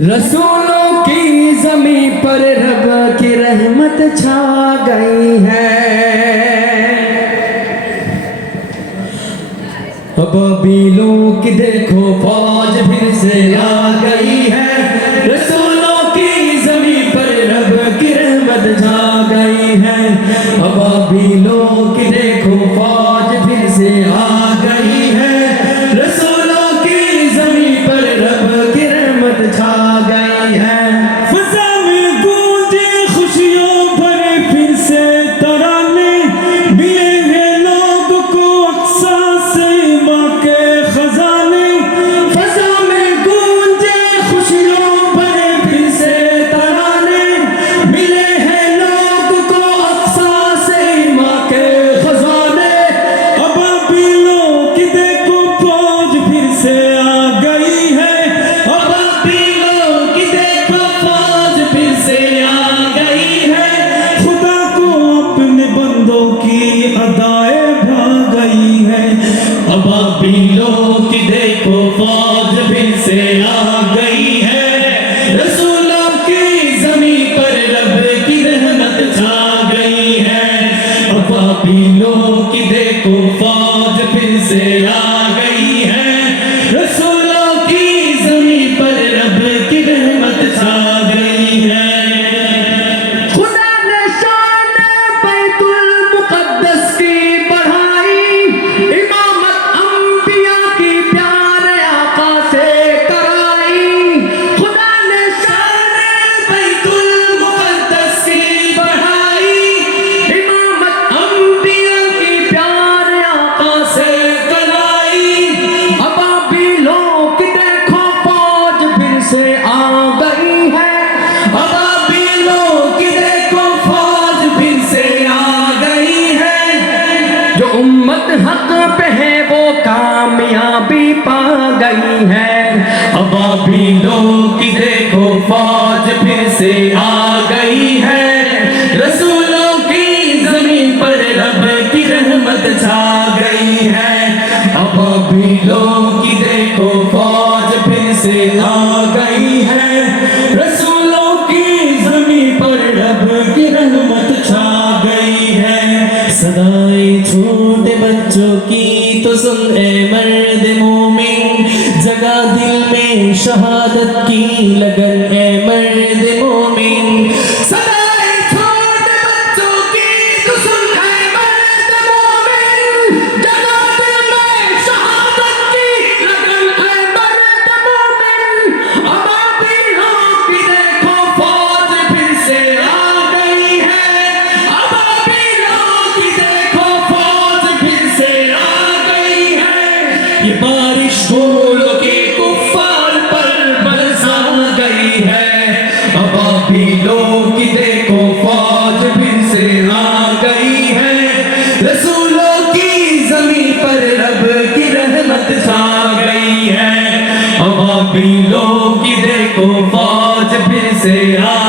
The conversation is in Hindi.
रसूलों की ज़मीं पर रब की रहमत छा गई है। अबाबिलों की देखो फौज फिर से आ गई है। रसूलों की ज़मीं पर रब की रहमत छा गई है। अबाबिलों की देखो फौज फिर से आ गई है। रसूलों की ज़मीं पर रब की रहमत छा गई है। फ़ज़ा में गूंजे खुशियों भरे फिर से तराने, मिलेंगे लोगों को अक्सा से माँ के खजाने। फ़ज़ा में गूंजे खुशियों भरे फिर से तराने, मिले हैं लोगों को अक्सा से माँ के खजाने। अबाबिलों की देखो फौज फिर से आ गई है। अबाबिलों की देखो फौज फिर से आ गई है। खुदा को अपने बंदों की अदाएं भा गई है। अबाबिलों की देखो फौज फिर से आ गई है। रसूलों की ज़मीं पर रब की रहमत छा गई है। अबाबिलों की देखो फौज फिर से आ गई है। रसूलों की ज़मीं पर रब की रहमत छा गई है। खुदा ने शान बैतुल मुक़द्दस की बढ़ाई, इमामत अंबिया की प्यारे आका से कराई। खुदा ने शान बैतुल मुक़द्दस की बढ़ाई, इमामत अंबिया की प्यारे आका से कराई। अबाबिलों की देखो फौज फिर से आ गई है। अबाबिलों की देखो फौज फिर से आ गई है। जो उम्मत हक पे है वो कामयाबी पा गई है। अबाबिलों की देखो फौज फिर से आ गई है। रसूलों की ज़मीं पर रब की रहमत छा गई है। अबाबिलों की देखो फौज फिर से आ गई है। रसूलों की ज़मीं पर रब की रहमत छा गई है। सदाएं छोटे बच्चों की तो सुन ए मर्द मोमिन, जगा दिल में शहादत की लगन ए मर्द मोमिन। सदाए छोटे बच्चों की तो सुन है मर्द मोमिन, जगा दिल में शहादत की लगन है मर्द मोमिन। अबाबिलों की देखो फौज फिर से आ गई है। अबाबिलों की देखो फौज फिर से आ गई है। ये बारिश फूलों के कुफ्फार पर बरसा गई है। अबाबिलों की देखो फौज फिर से आ गई है। रसूलों की ज़मीं पर रब की रहमत छा गई है। अबाबिलों की देखो फौज फिर से आ